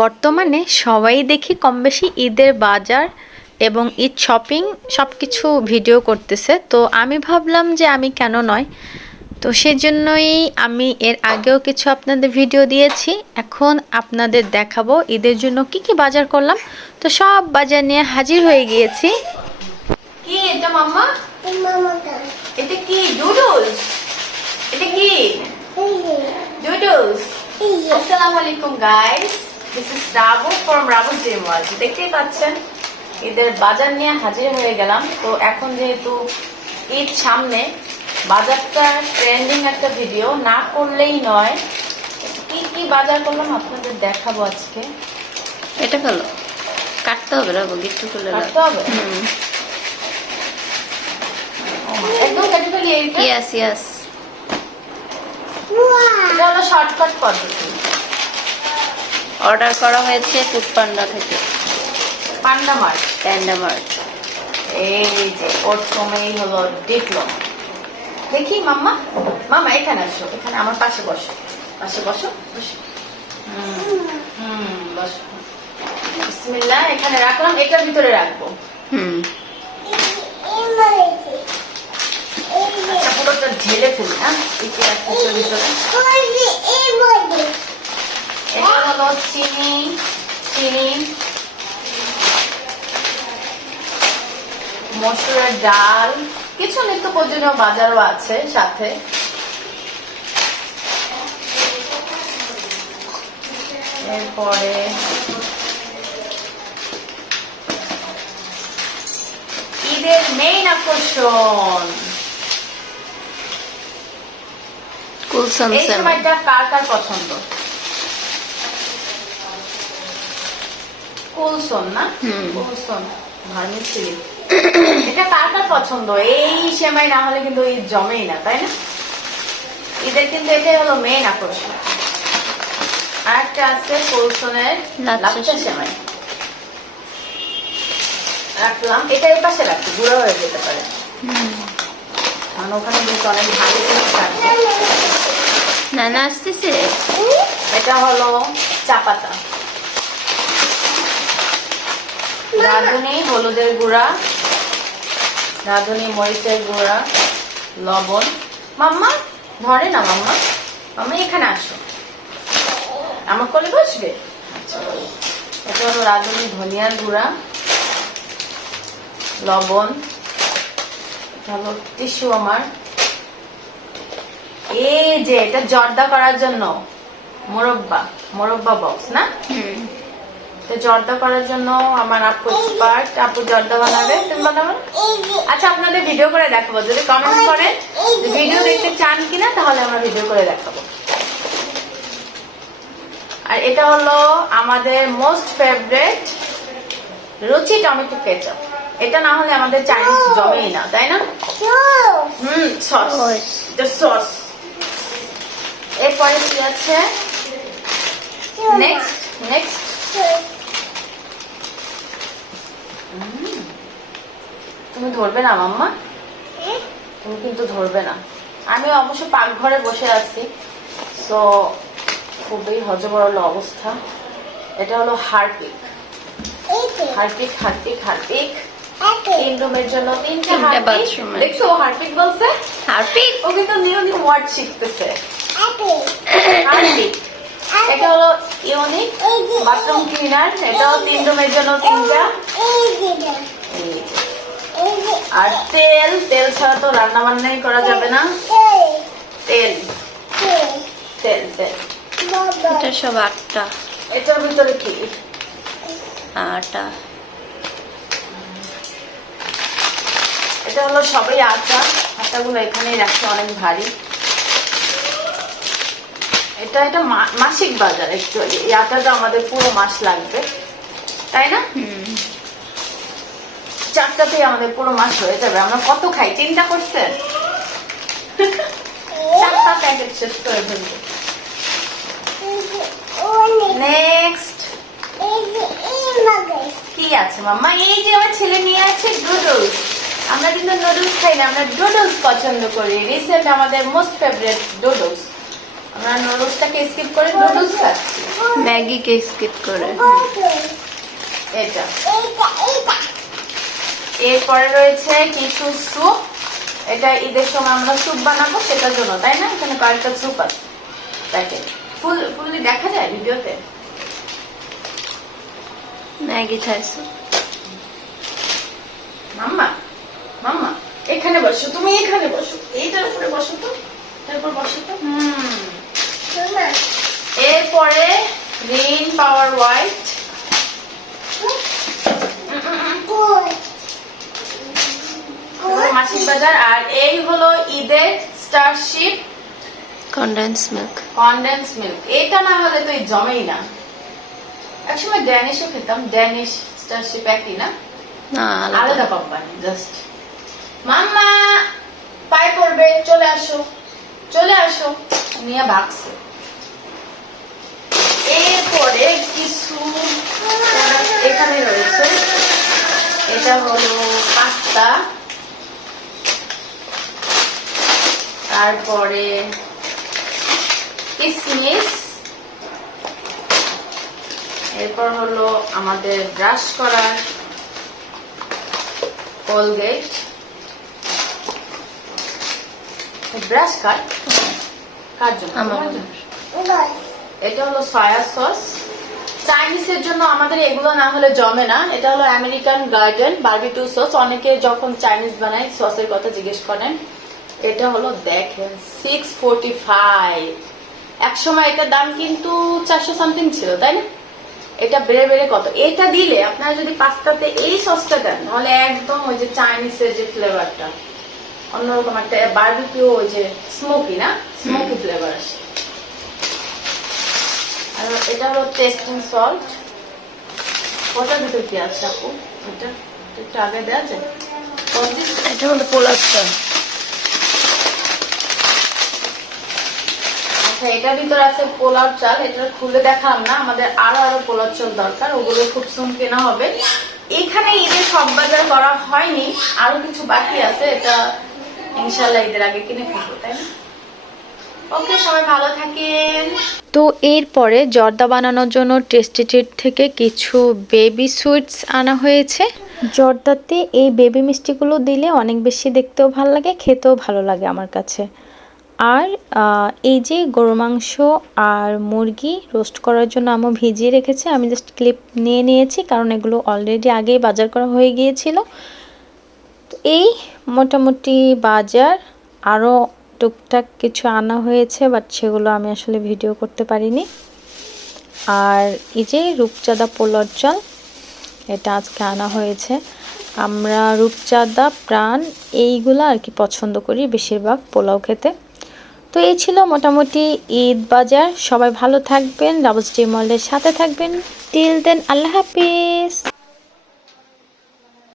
বর্তমানে সবাই দেখি কম বেশি ঈদের বাজার এবং ঈদ শপিং সব কিছু ভিডিও করতেছে, তো আমি ভাবলাম যে আমি কেন নয়। তো সেজন্যই আমি এর আগেও কিছু আপনাদের ভিডিও দিয়েছি, এখন আপনাদের দেখাবো ঈদের জন্য কি কি বাজার করলাম। তো সব বাজার নিয়ে হাজির হয়ে গিয়েছি। কি এটা মাম্মা? এটা কি নুডলস? এটা কি নুডলস? আসসালামু আলাইকুম guys, this is Rabu from Rabu's dream world. দেখতেই পাচ্ছেন ঈদের বাজার নিয়ে হাজির হয়ে গেলাম। তো এখন যেহেতু ঈদ সামনে, বাজারটা ট্রেন্ডিং একটা ভিডিও না করলেই নয়। কি কি বাজার করলাম আপনাদের দেখাবো আজকে। এটা ভালো কাটতে হবে, রাবু গিট্টু খুলে কাটতে হবে একদম কেটে ফেলি। ইয়েস ইয়েস, এটা হলো শর্টকাট পদ্ধতি। অর্ডার করা হয়েছে ফুড পান্ডা থেকে, পান্ডা মার্ট। Panda mart. এই যে প্রথমেই হলো ডিপ্লোমা। দেখি মাম্মা, মামা এখানে আসো, এখানে আমার পাশে বসো, পাশে বসো বসো। বসো। বিসমিল্লাহ, এখানে রাখলাম, এটার ভিতরে রাখবো। আচ্ছা, পুরোটা ঢেলে ফেলি। হ্যাঁ, এটা আছে এটার ভিতরে। এটা হলো চিনি, মসুরের ডাল, কিছু নিত্য প্রয়োজনীয় বাজারও আছে সাথে। এরপরে ঈদের মেইন আকর্ষণ, এই সময়টা কার কার পছন্দ? কুলসন না, কুলসন ভার্মিসেলি। এটা কার কার পছন্দ? এই সেমাই না হলে কিন্তু ঈদ জমেই না, তাই না? ঈদের কিন্তু এটাই হলো মেইন আকর্ষণ। আর একটা আছে কুলসনের লাচ্ছা সেমাই, রাখলাম। এটা এই পাশে রাখছি, গুঁড়ো হয়ে যেতে পারে, কারণ ওখানে কিন্তু অনেক ভালো জিনিস রাখবে। নানা আসতেছে। এটা হলো চা পাতা, রাঁধুনি হলুদের গুঁড়া, রাঁধুনি মরিচের গুঁড়া, লবণ। মাম্মা ধরে না, মাম্মা মাম্মা এখানে আসো, আমার কোলে বসবে। আচ্ছা, এটা হলো রাঁধুনি ধনিয়ার গুঁড়া, লবণ, এটা হলো টিস্যু আমার। এই যে এটা জর্দা করার জন্য মোরব্বা বক্স না, জর্দা করার জন্য আমার আপু এক্সপার্ট, আপু জর্দা বানাবে। তুমি বানাবে? আচ্ছা, আপনাদের ভিডিও করে দেখাবো, যদি কমেন্ট করেন ভিডিও দেখতে চান কিনা, তাহলে আমরা ভিডিও করে দেখাবো। আর এটা হলো আমাদের মোস্ট ফেভারিট রুচি টমেটো কেচাপ। এটা না হলে আমাদের চাইনিজ জমেই না, তাই না? সস, এটা সস। এরপরে কি আছে? নেক্সট তুমি ধরবে না মাম্মা, তুমি কিন্তু ধরবে না। আমি অবশ্য পাকঘরে বসে আছি, তো খুবই হজবরল অবস্থা। এটা হলো হারপিক। তিন রুমের জন্য তিনটা হারপিক। দেখছো হারপিক বলছে, হারপিক। ও কিন্তু নিউ ওয়ার্ড শিখতেছে। হারপিক। এটা হলো ইউনিক বাথরুম ক্লিনার, এটাও তিন রুমের জন্য তিনটা। আর তেল ছাড়া তো রান্না বান্নাই করা যাবে না। তেল এটা সব আটা। এটার ভিতরে কি? আটা। এটা হলো সবই আটাগুলো এখানেই রাখছে, অনেক ভারী। এটা মাসিক বাজার। একচুয়ালি এই আটাটা আমাদের পুরো মাস লাগবে, তাই না? চারটাতেই আমাদের পুরো মাস হয়ে যাবে। আমরা কত খাই? চিন্তা করছেন? 4টা প্যাকেট শেষ করে ফেলবো। নেক্সট কি আছে মাম্মা? এই যে আমার ছেলে নিয়ে আছে নুডলস। আমরা কিন্তু নুডলস খাই না, আমরা ডুডলস পছন্দ করি। রিসেন্ট আমাদের মোস্ট ফেভারিট ডুডলস। আমরা নুডলসটাকে স্কিপ করে নুডলস খাচ্ছি। ম্যাগিকে স্কিপ করে। এটা এরপরে রয়েছে কিছু স্যুপ। এটা ঈদের সময় আমরা স্যুপ বানাবো সেটার জন্য, তাই না? এখানে কয়েকটা স্যুপ আছে প্যাকেট। ফুললি দেখা যায় ভিডিওতে। ম্যাগি খাইছো? মাম্মা মাম্মা এখানে বসো, তুমি এখানে বসো, এইটার উপরে বসো তো, তারপর বসো তো। এরপরে রিন পাওয়ার হোয়াইট, মাসিক বাজার। আর এই হলো ঈদের স্টারশিপ কনডেন্স মিল্ক। Condense milk. এটা না হলে তো জমেই না। একসময় ড্যানিশও খেতাম, ড্যানিশ স্টারশিপ একই না, না আলাদা কোম্পানি জাস্ট। মাম্মা পায়ে পড়বে, চলে আসো চলে আসো, নিয়ে ভাগছে। এরপরে কিছু এখানে রয়েছে, এটা হলো পাস্তা, তারপরে কিসমিস, এরপর হলো আমাদের ব্রাশ করার কোলগেট, ব্রাশ কার জন্য? আমার জন্য। এটা হলো সয়া সস। চাইনিজের জন্য আমাদের এগুলো না হলে জমে না। এটা হলো আমেরিকান গার্ডেন বারবিকিউ সস। অনেকে যখন চাইনিজ বানায় সসের কথা জিজ্ঞেস করেন। এটা হলো দেখেন 645। এক সময় এটার দাম কিন্তু 400 সামথিং ছিল, তাই না? এটা বেড়ে বেড়ে কত। এটা দিলে আপনারা যদি পাস্তাতে এই সসটা দেন তাহলে একদম ওই যে চাইনিজের যে ফ্লেভারটা, অন্যরকম একটা বারবিকিউ, ওই যে স্মোকি না, স্মোকি ফ্লেভার আসে। আর এটা হলো টেস্টিং সল্ট। ওটার ভিতর কি আছে আপু? এটা একটু আগে দেওয়া যায়। এটা হলো পোলাও চাল। আচ্ছা, এটার ভিতর আছে পোলাও চাল। এটা খুলে দেখালাম না, আমাদের আরো পোলাও চাল দরকার, ওগুলো খুব সুন কেনা হবে। এখানে ঈদের সব বাজার করা হয়নি, আরো কিছু বাকি আছে। এটা ইনশাল্লাহ ঈদের আগে কিনে ফেলবো, তাই না? ওকে, সবাই ভালো থাকেন। তো এরপরে জর্দা বানানোর জন্য টেস্টি ট্রিট থেকে কিছু বেবি সুইটস আনা হয়েছে। জর্দাতে এই বেবি মিষ্টিগুলো দিলে অনেক বেশি দেখতেও ভালো লাগে, খেতেও ভালো লাগে আমার কাছে। আর এই যে গরু মাংস আর মুরগি রোস্ট করার জন্য আমি ভিজিয়ে রেখেছি, আমি জাস্ট ক্লিপ নিয়ে নিয়েছি কারণ এগুলো অলরেডি আগেই বাজার করা হয়ে গিয়েছিল। তো এই মোটামুটি বাজার, আরও টুকটাক কিছু আনা হয়েছে, বাট সেগুলো আমি আসলে ভিডিও করতে পারিনি। আর এই যে রূপচাঁদা পোলার চাল, এটা আজকে আনা হয়েছে। আমরা রূপচাঁদা, প্রাণ এইগুলো আর কি পছন্দ করি বেশিরভাগ পোলাও খেতে। তো এই ছিল মোটামুটি ঈদ বাজার। সবাই ভালো থাকবেন, ডাবল স্টে মলের সাথে থাকবেন। টিল দেন, আল্লাহ হাফিজ।